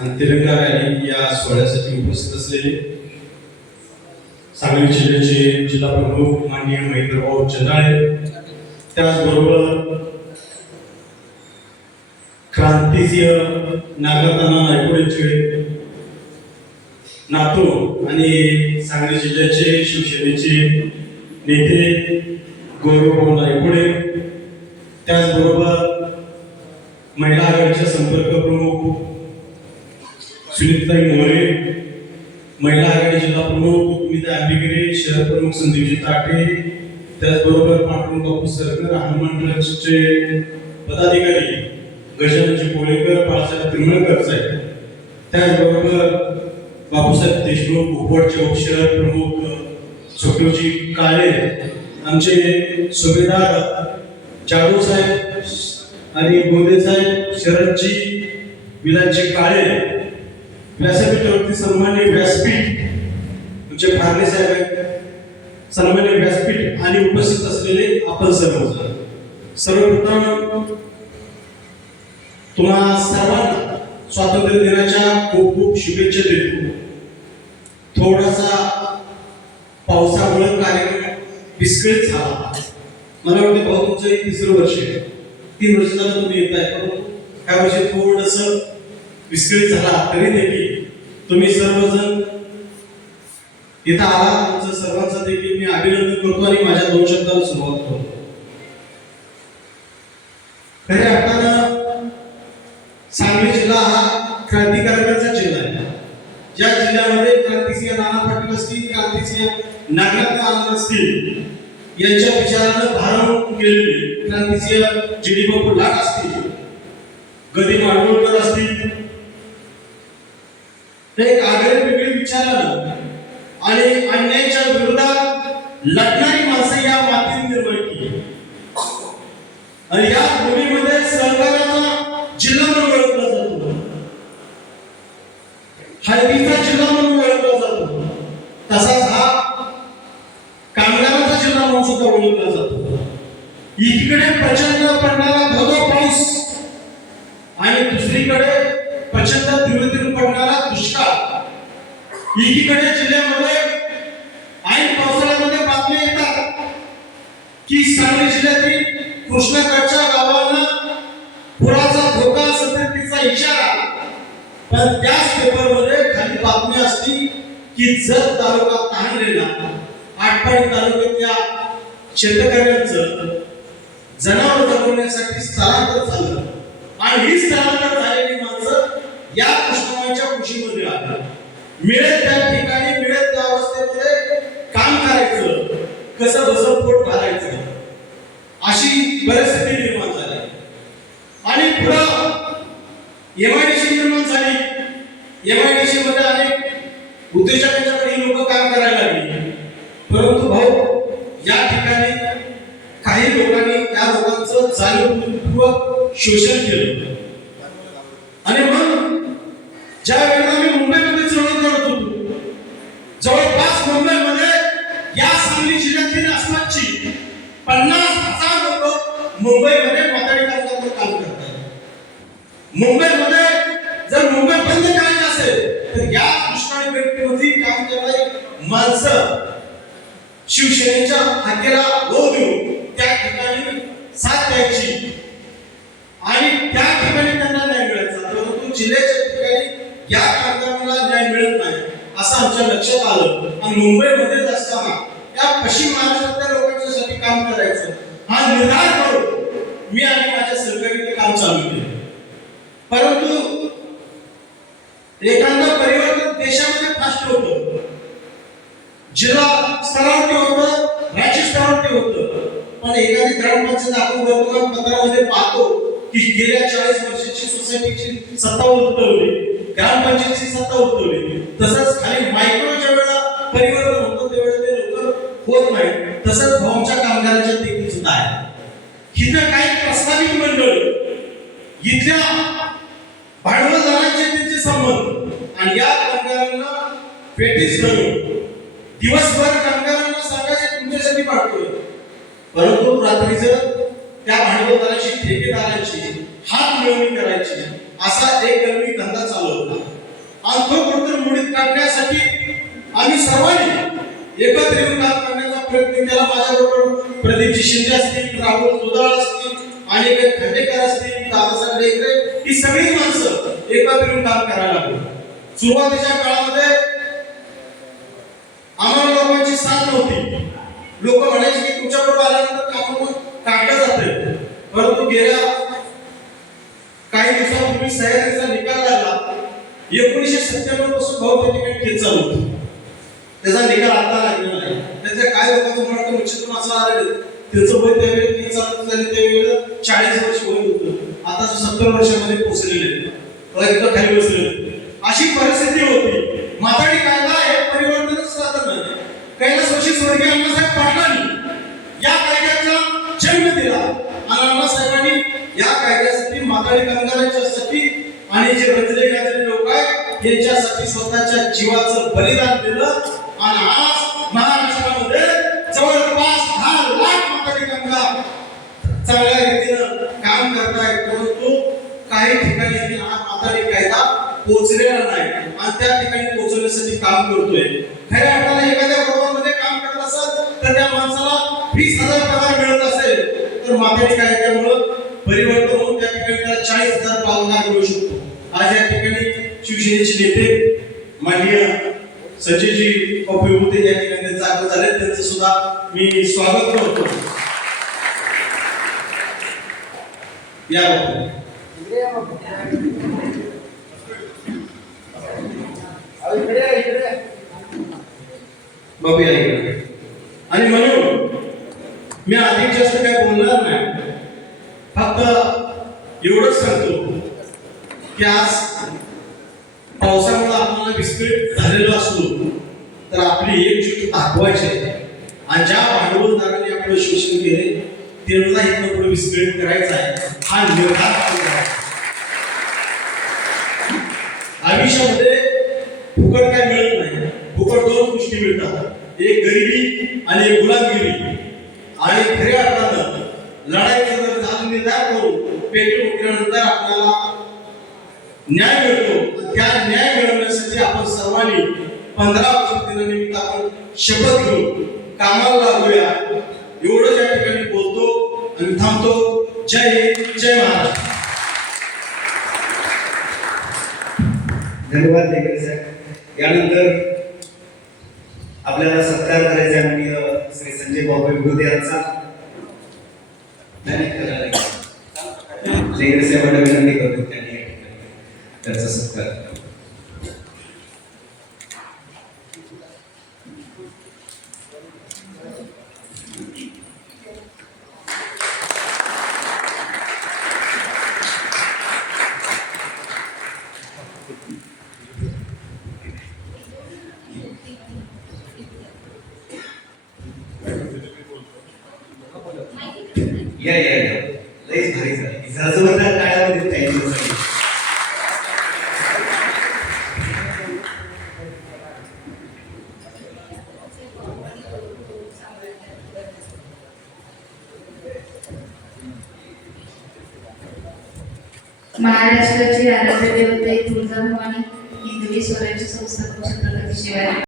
आणि तिरंगा रॅली या सोहळ्यासाठी उपस्थित असलेले सांगली जिल्ह्याचे जिल्हा प्रमुख माननीय महेंद्रभाऊ चंदाळे त्याचबरोबर क्रांतीसिंह नागरताना नायकोडेचे नातू आणि सांगली जिल्ह्याचे शिवसेनेचे नेते गौरवभाऊ नायकोडे त्याचबरोबर महिला आघाडीच्या संपर्क प्रमुख सुनीताई मोरे महिला आघाडी जिल्हा प्रमुख उमिता आंबेकरे शहर प्रमुख संदीपजी ताटे त्याचबरोबर पांडुरंग बापू सरकर हनुमान ट्रस्टचे पदाधिकारी गजाननजी कोळेकर बाळासाहेब तिरुमळकर साहेब. त्याचबरोबर बापूसाहेब देशमुख उपवडचे उपशहर प्रमुख सुखदेवजी काळे आमचे सुभेदार जाडू साहेब आणि गोदे साहेब शरदजी विलासजी काळे. व्यासपीठावरती सन्मान्य व्यासपीठ तुमचे फारणे साहेब आहेत. सन्मान्य व्यासपीठ आणि उपस्थित असलेले आपण सर्व सर्वप्रथम तुम्हा सर्वांना स्वातंत्र्य दिनाच्या खूप खूप शुभेच्छा देतो. थोडासा पावसामुळे कार्यक्रम विस्कळीत झाला. मला वाटतं भाऊ तुमचं एक तिसरं वर्ष आहे. तीन वर्ष झालं तुम्ही येत आहे परंतु ह्या वर्षी थोडस विस्कळीत झाला. तरी देखील तुम्ही सर्वजण इथं आला तुमचं सर्वांचं देखील मी अभिनंदन करतो आणि माझ्या दोन शब्दाला सुरुवात करतो. खऱ्या अर्थानं सांगली जिल्हा हा क्रांतिकारकांचा जिल्हा आहे. ज्या जिल्ह्यामध्ये क्रांतिसिंह नाना पाटील असतील क्रांतिसिंह नागनाथ आनंद असतील यांच्या विचारानं भारावून गेलेले क्रांतिसिंह जी डी बापू लाट असतील गदी माडगुळकर असतील हे एक आगळे वेगळी विचारानं आणि अन्यायाच्या विरोधात लढणारी माणसं या मातीत निर्माण केली. आणि या भूमीमध्ये सहकाराचा जिल्हा म्हणून ओळखला जातो. हळदीचा जिल्हा म्हणून ओळखला जातो. तसाच हा कामगारांचा जिल्हा म्हणून सुद्धा ओळखला जातो. इकडे प्रचंड पडणारा धोका पाऊस आणि दुसरीकडे प्रचंड तीव्रतेने पडणारा दुष्काळ. एकीकडे जिल्ह्यामध्ये ऐन पावसाळ्यामध्ये बातम्या येतात की सांगली जिल्ह्यातील कृष्णाकडच्या गावांना पुराचा धोका सतर्कतेचा इशारा. पण त्याच पेपरमध्ये खाली बातमी असती की जत तालुका तहानलेला आटपाडी तालुक्यातल्या शेतकऱ्यांचं जनावर जगवण्यासाठी स्थलांतर झालं. आणि ही स्थलांतर झालेली या कृष्णाच्या कुशीमध्ये आली मिळेल त्या ठिकाणी मिळेल त्या अवस्थेमध्ये काम करायचं. कसं बसं पोट घालायचं अशी परिस्थिती निर्माण झाली. आणि पुढं एमआयडीसी निर्माण झाली. एमआयडीसी मध्ये अनेक उद्योजकांच्याकडे ही लोक काम करायला लागली. परंतु भाऊ या ठिकाणी काही लोकांनी त्या लोकांचं जाणीवपूर्वक शोषण केलं. होतं ज्या वेळेला मी मुंबईमध्ये चळवळ करत होतो जवळपास मुंबईमध्ये या सांगली जिल्ह्यातील आसपासची पन्नास हजार लोक मुंबईमध्ये माथाडी काम करतात. मुंबईमध्ये जर मुंबई बंद करायची असेल तर या दुष्काळी व्यक्तीमध्ये काम करणारी माणसं शिवसेनेच्या हाकेला हो देऊन त्या ठिकाणी साथ द्यायची. आणि त्या ठिकाणी त्यांना न्याय मिळायचा. परंतु जिल्ह्याच्या या कामगारांना न्याय मिळत नाही असं आमच्या लक्षात आलं. आणि मुंबईमध्येच असताना या पश्चिम महाराष्ट्रातल्या लोकांच्यासाठी काम करायचं. हा निर्धार करून मी आणि माझ्या सहकार्याने काम चालू केलं. परंतु एखादं परिवर्तन देशामध्ये फास्ट होतं. जिल्हा स्तरावरती होतं राज्य स्तरावरती होतं. पण एखादी ग्रामपंचायत आपण वर्तमानपत्रामध्ये पाहतो की गेल्या चाळीस वर्षाची सोसायटीची सत्ता उलटवली. ग्रामपंचायतीची सत्ता उलटवली तसंच खाली मायक्रोच्या वेळेला परिवर्तन होतं त्यावेळेला ते लोक होत नाही तसंच भाऊच्या कामगारांच्या देखील सुद्धा आहे इथं काही प्रस्तावित मंडळ इथल्या भांडवलदारांचे त्यांचे संबंध. आणि या कामगारांना पेटीस धरून दिवसभर कामगारांना सांगायचे तुमच्यासाठी पाठवतोय परंतु रात्रीचं त्या भांडवलदाराची ठेकेदाराची हात मिळवणी करायची. असा एक गरमी धंदा चालू होता करण्यासाठी आम्ही सर्वांनी एकत्र येऊन काम करण्याचा प्रयत्न केला. माझ्याबरोबर प्रदीपजी शिंदे असतील राहुल दुधाळ असतील आणि खंडेकर असतील दादासाहेब लेकरे ही सगळी माणसं एकत्र येऊन काम करायला लागलो. सुरुवातीच्या काळामध्ये आम्हाला लोकांची साथ नव्हती. लोक म्हणायचे की तुमच्याबरोबर आल्यानंतर काम काढलं जाते परंतु गेल्या काही दिवसांपूर्वी सह्याद्रीचा एकोणीसशे सत्त्याण्णवपासून भाऊ त्या ठिकाणी खेळ चालू होती. त्याचा निकाल आता लागलेला नाही. त्याचा काय लोकांचं म्हणतं उच्चतम असं आलेलं त्याचं वय त्यावेळी तीन चालू झाली त्यावेळेला चाळीस वर्ष वय होतं. आता सत्तर वर्षामध्ये पोहोचलेले आहेत खाली बसलेले अशी परिस्थिती होती. माथाडी कायदा हे परिवर्तनच साधन नाही. कैलास वर्षी स्वर्गीय अण्णासाहेब पाटलांनी या कायद्याचा जन्म दिला. आणि अण्णासाहेबांनी या कायद्यासाठी माथाडी कामगारांच्यासाठी आणि जे यांच्यासाठी स्वतःच्या जीवाचं बलिदान दिलं. आणि आज महाराष्ट्रामध्ये जवळपास दहा लाख माथाडी चांगल्या रीतीनं काम करतायत परंतु काही ठिकाणी हा कायदा पोहोचलेला नाही. आणि त्या ठिकाणी पोहोचवण्यासाठी काम करतोय. खऱ्या अर्थाने एखाद्या कुटुंबामध्ये काम करत असेल तर त्या माणसाला वीस हजार पगार मिळत असेल. तर माथाडी कायद्यामुळं परिवर्तन होऊन त्या ठिकाणी त्याला चाळीस हजार पगार मिळू शकतो. आज या ठिकाणी शिवसेनेचे नेते माननीय संजयजी कॉफी होते या ठिकाणी जागा झाले. त्यांचं सुद्धा मी स्वागत करतो. या बाबतीत. बघूया इकडे. आणि म्हणून मी अधिक जास्त काय बोलणार नाही. फक्त एवढंच सांगतो की आज पावसामुळे आपल्याला विस्कळीत झालेलो असलो तर आपली एकजूट दाखवायची आहे. आणि ज्या भांडवलदाराने आपलं शोषण केले त्यांना इथं पुढे विस्कळीत करायचा आहे. हा निर्धार आयुष्यामध्ये फुकट काय मिळत नाही. फुकट दोन गोष्टी मिळतात. एक गरिबी आणि एक गुलामगिरी. आणि खऱ्या अर्थानं लढाईचा जर झाला निर्धार करून पेटून उठल्यानंतर आपल्याला न्याय मिळतो. त्या न्याय मिळवण्यासाठी आपण सर्वांनी पंधरा ऑगस्ट दिनानिमित्त आपण शपथ घेऊन कामाला लागूया एवढंच या ठिकाणी बोलतो आणि थांबतो. जय हिंद जय महाराष्ट्र. धन्यवाद देखील साहेब. यानंतर आपल्याला सत्कार करायचा आहे माननीय श्री संजय बाबू विभूते यांचा. देगरे साहेबांना विनंती करतो. त्यांनी त्यांचा सत्कार. या या या. लईच भारी झाली. महाराष्ट्राची आराध्य देवता तुळजाभवानी हिंदवी स्वराज्य संस्था छत्रपती शिवाजी.